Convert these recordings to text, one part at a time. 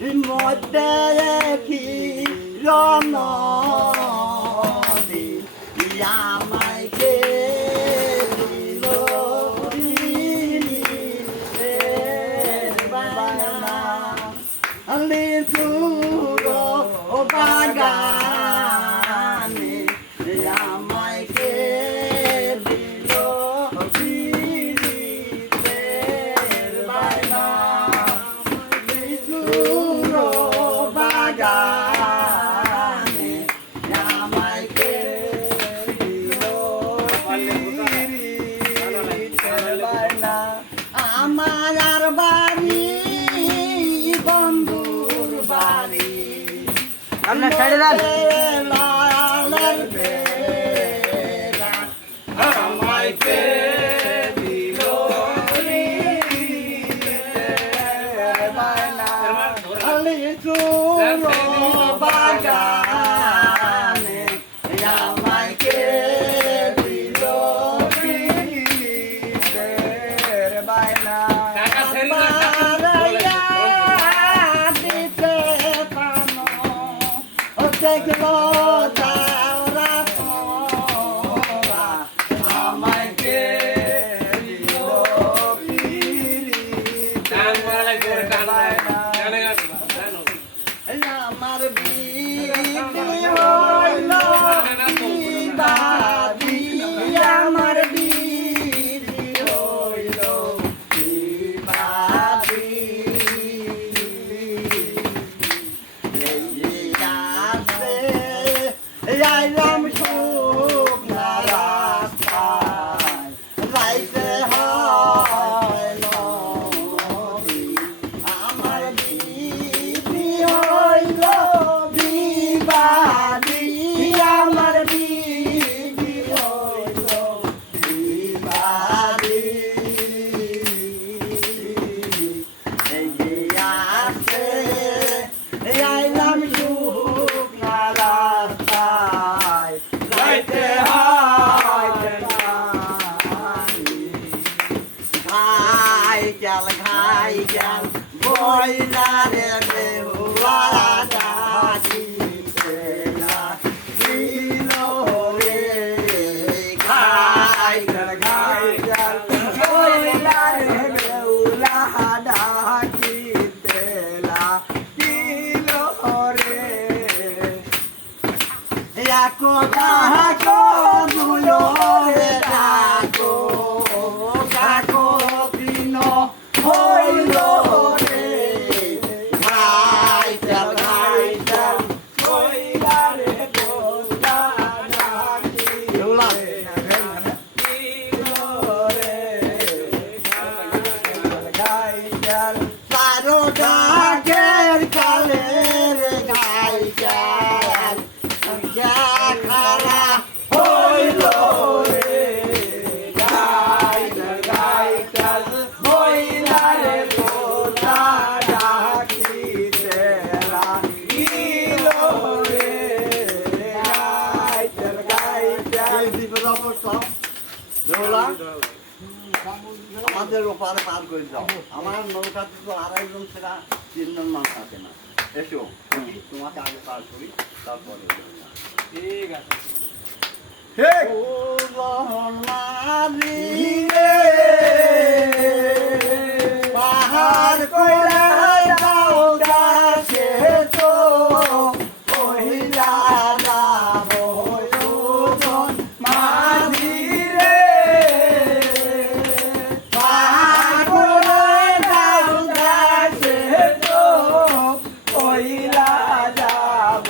মধ্যে কি রমণী আমায় কে দিল লিচুর বাগানে আমায় কে দিল পিরিতের বায়না লিচুর বাগানে আমায় কে দিল পিরিতের বায়না আমার আর বাড়ি বন্ধুর বাড়ি আপনার ছেড়ে দেন আমায় কে দিল লিচুর বাগানে আমায় কে দিল পিরিতের বায়না দেখলো তারা তোরা আমায় কে দিল পিরিতের বায়না আমার বিধি হইল বিবাদী আমার বিধি হইল বিবাদী আইলাম শুকনা রাস্তায় যাইতে হয় নদী আমার বিধি হইল বিবাদী আমার বিধি হইল বিবাদী এই আছে আইলাম শুকনা রাস্তায় যাইতে হয় ঘাই গেল বইলারে বেহুলা ডাকিতে দিল রে ঘাই গেল বইলারে বেহুলা ডাকিতে দিল রে ডাকো ডাকো দুলো রে ডাকো ডাকো দিন হইল রে ঘাইটাল হইলা রে দোলা ডাকি দোলা দিল রে ঘাইটাল সারো ডাকের কালে রে ঘাইটাল খারা হইল রে গাইটাল হইলা রে তোলা ডাকিতে লাগিল রে গাইটাল দোলা আমাদের ওপারে পার করে যাও আমার নৌকাতে তো 2.5 জন ছাড়া 3 জন মানুষ আছে না এসো তোমাকে আগে পার করি তারপরে ঠিক আছে পাহাড় কইরা যাও গাছে তো কইলা যাব যখন মাঝি রে পাহাড় কইরা যাও গাছে তো কইলা যাব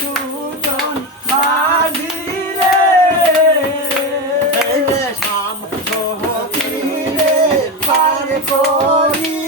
যখন মাঝি রে সাম পার করি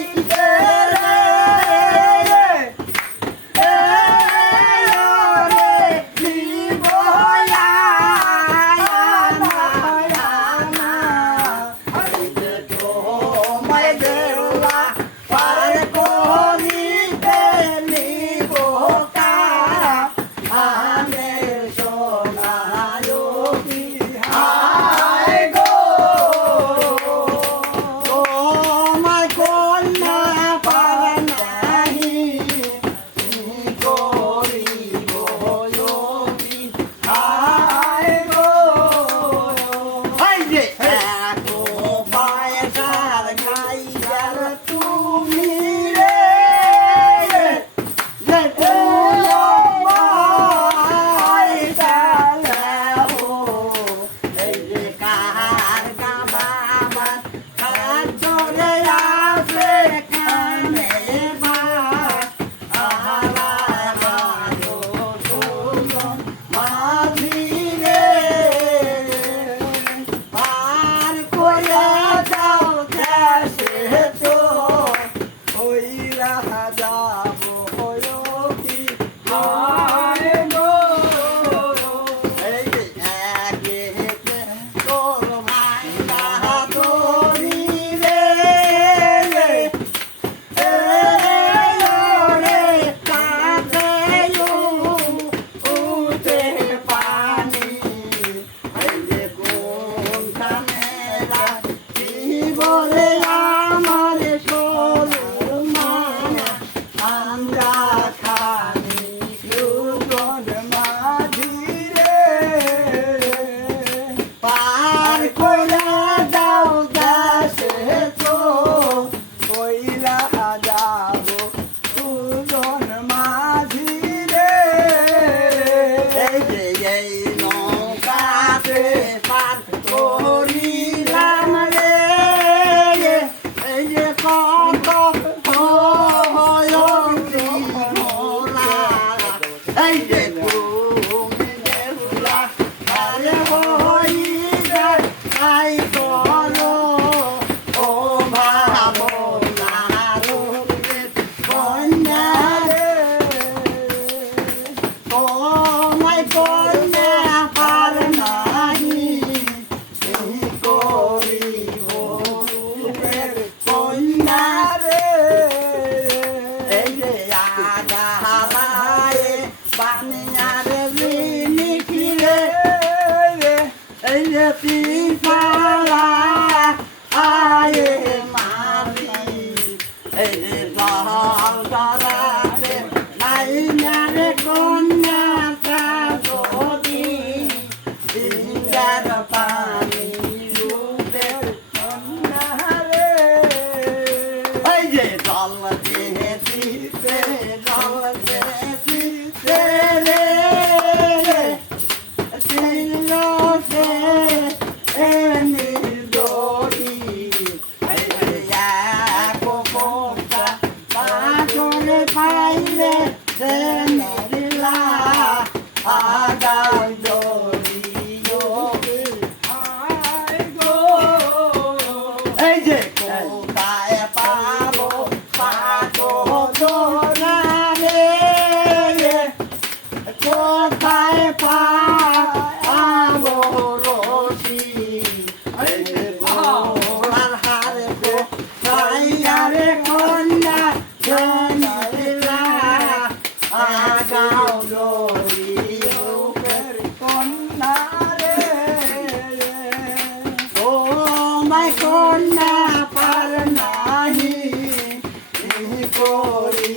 কইরা যাব কি হায় গো এই যে একে একে তোর ভাইরা তোরি রে এ রে কাছে উঠে পানি এই যে কোনখানে রাখি বলে আমার সরু মায়া আমরা খানি যুগল মাঝি রে পার করে দাও দেশে তো কইরা যাব দুজন মাঝি রে এই যে এই নৌকাতে পার করিলাম রে এই যে কত এই যে তুমি দেহুলা আরে হই যায় আই বলো ও ভাবনা রূপে কন্যা রে তোমায় কন্যা পার নাহি এই করিব রূপের কন্যা রে এই যে আগাহারায় বানিয়ারে লিখিরে এই যে পিছালা আয়ে মারি এই যে জল জরাতে নাই নারে কন্যা কাজদি ইন্দার পানি রূপের কন্যা রে এই যে জল দিতে জল দিতে রে সিলোতে এনি দড়ি এই যে এক কোপটা পাজরে পাইলে সেনিলা আগাই দড়ি আয় গো এই যে কোথায় পাবো পাবো তোরা রে কোথায় পাবো রশি এই যে গোলার হারে গো তাইয়ারে কন্যা জনিলা আগাও দড়ি রূপের কন্যা রে ও মাই কন্যা পার নাহি করি